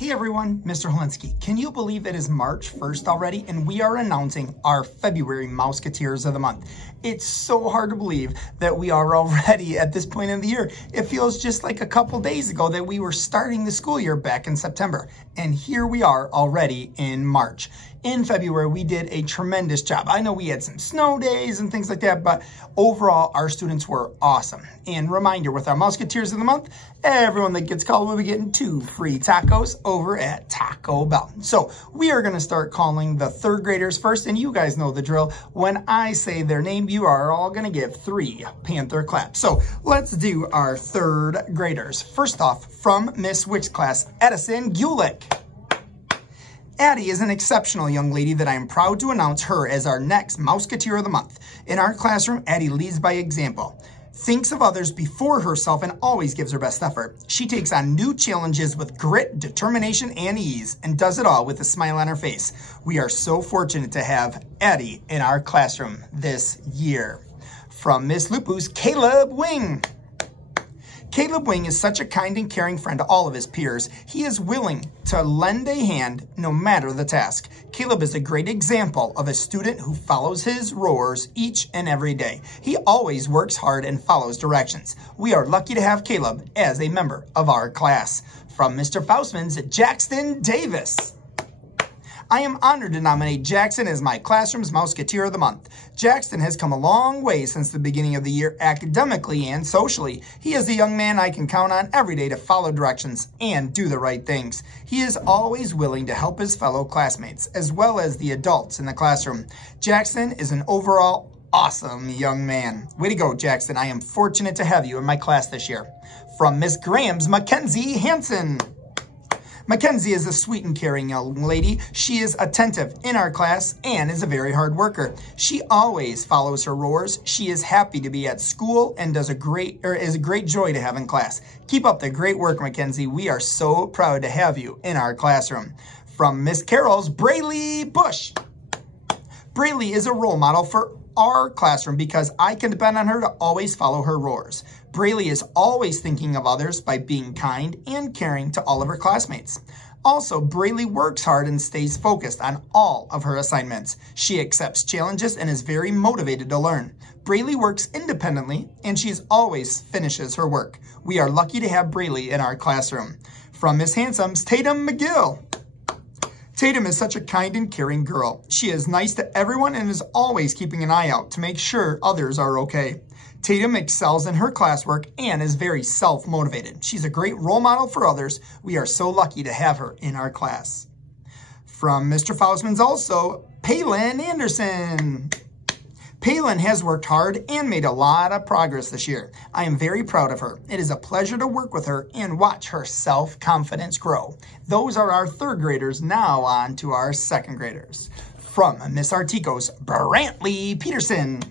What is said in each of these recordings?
Hey everyone, Mr. Holinsky. Can you believe it is March 1st already and we are announcing our February Mouseketeers of the month? It's so hard to believe that we are already at this point in the year. It feels just like a couple days ago that we were starting the school year back in September. And here we are already in March. In February, we did a tremendous job. I know we had some snow days and things like that, but overall, our students were awesome. And reminder, with our Mouseketeers of the month, everyone that gets called will be getting 2 free tacos over at Taco Bell. So we are going to start calling the 3rd graders first, and you guys know the drill. When I say their name, you are all going to give 3 Panther claps. So let's do our 3rd graders. First off, from Miss Wick's class, Edison Gulick. Addie is an exceptional young lady that I am proud to announce her as our next Mouseketeer of the month. In our classroom, Addie leads by example, thinks of others before herself, and always gives her best effort. She takes on new challenges with grit, determination, and ease, and does it all with a smile on her face. We are so fortunate to have Addie in our classroom this year. From Miss Lupu's, Caleb Wing. Caleb Wing is such a kind and caring friend to all of his peers. He is willing to lend a hand no matter the task. Caleb is a great example of a student who follows his roars each and every day. He always works hard and follows directions. We are lucky to have Caleb as a member of our class. From Mr. Faustman's, Jackson Davis. I am honored to nominate Jackson as my classroom's Mouseketeer of the month. Jackson has come a long way since the beginning of the year, academically and socially. He is the young man I can count on every day to follow directions and do the right things. He is always willing to help his fellow classmates, as well as the adults in the classroom. Jackson is an overall awesome young man. Way to go, Jackson. I am fortunate to have you in my class this year. From Miss Graham's, Mackenzie Hansen. Mackenzie is a sweet and caring young lady. She is attentive in our class and is a very hard worker. She always follows her roars. She is happy to be at school and is a great joy to have in class. Keep up the great work, Mackenzie. We are so proud to have you in our classroom. From Miss Carol's, Brayley Bush. Brayley is a role model for our classroom because I can depend on her to always follow her roars. Brayley is always thinking of others by being kind and caring to all of her classmates. Also, Brayley works hard and stays focused on all of her assignments. She accepts challenges and is very motivated to learn. Brayley works independently and she always finishes her work. We are lucky to have Brayley in our classroom. From Miss Handsome's, Tatum McGill. Tatum is such a kind and caring girl. She is nice to everyone and is always keeping an eye out to make sure others are okay. Tatum excels in her classwork and is very self-motivated. She's a great role model for others. We are so lucky to have her in our class. From Mr. Faustman's also, Palin Anderson. Palin has worked hard and made a lot of progress this year. I am very proud of her. It is a pleasure to work with her and watch her self-confidence grow. Those are our 3rd graders. Now on to our 2nd graders. From Miss Artico's, Brantley Peterson.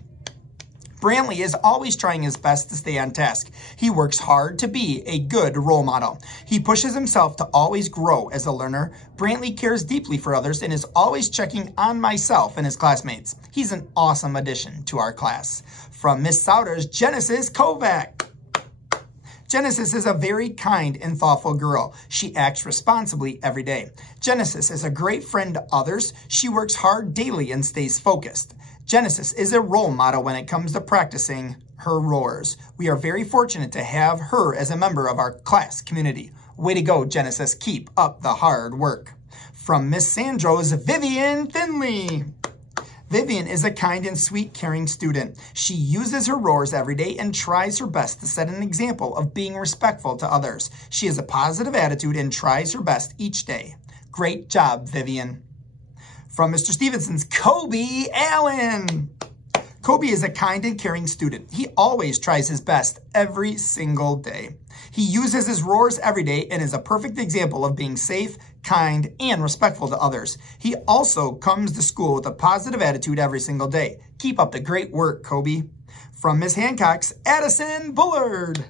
Brantley is always trying his best to stay on task. He works hard to be a good role model. He pushes himself to always grow as a learner. Brantley cares deeply for others and is always checking on myself and his classmates. He's an awesome addition to our class. From Miss Sauter's, Genesis Kovac. Genesis is a very kind and thoughtful girl. She acts responsibly every day. Genesis is a great friend to others. She works hard daily and stays focused. Genesis is a role model when it comes to practicing her roars. We are very fortunate to have her as a member of our class community. Way to go, Genesis. Keep up the hard work. From Miss Sandro's, Vivian Finley. Vivian is a kind and sweet, caring student. She uses her roars every day and tries her best to set an example of being respectful to others. She has a positive attitude and tries her best each day. Great job, Vivian. From Mr. Stevenson's, Kobe Allen. Kobe is a kind and caring student. He always tries his best every single day. He uses his roars every day and is a perfect example of being safe, kind, and respectful to others. He also comes to school with a positive attitude every single day. Keep up the great work, Kobe. From Miss Hancock's, Addison Bullard.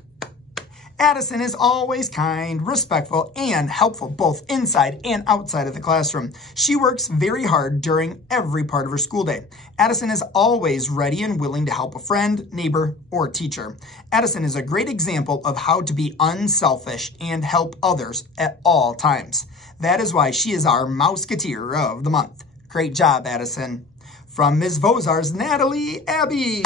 Addison is always kind, respectful, and helpful both inside and outside of the classroom. She works very hard during every part of her school day. Addison is always ready and willing to help a friend, neighbor, or teacher. Addison is a great example of how to be unselfish and help others at all times. That is why she is our Mouseketeer of the month. Great job, Addison. From Ms. Vozar's Natalie Abbey.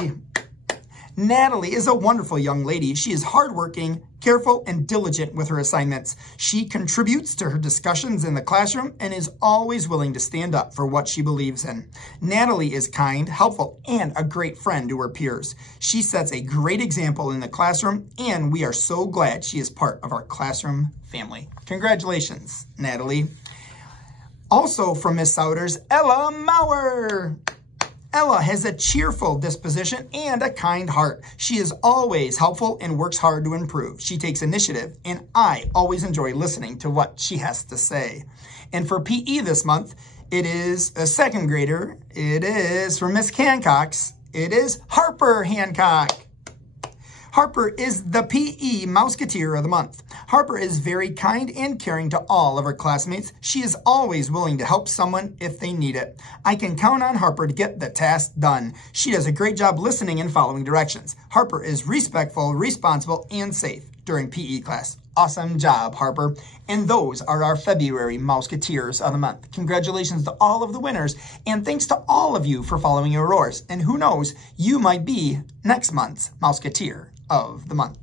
Natalie is a wonderful young lady. She is hardworking, careful, and diligent with her assignments. She contributes to her discussions in the classroom and is always willing to stand up for what she believes in. Natalie is kind, helpful, and a great friend to her peers. She sets a great example in the classroom, and we are so glad she is part of our classroom family. Congratulations, Natalie. Also from Miss Souders, Ella Maurer. Ella has a cheerful disposition and a kind heart. She is always helpful and works hard to improve. She takes initiative, and I always enjoy listening to what she has to say. And for PE this month, it is a second grader. It is from Miss Hancock's. It is Harper Hancock. Harper is the PE Mouseketeer of the month. Harper is very kind and caring to all of her classmates. She is always willing to help someone if they need it. I can count on Harper to get the task done. She does a great job listening and following directions. Harper is respectful, responsible, and safe during PE class. Awesome job, Harper. And those are our February Mouseketeers of the month. Congratulations to all of the winners, and thanks to all of you for following your roars. And who knows, you might be next month's Mouseketeer of the month.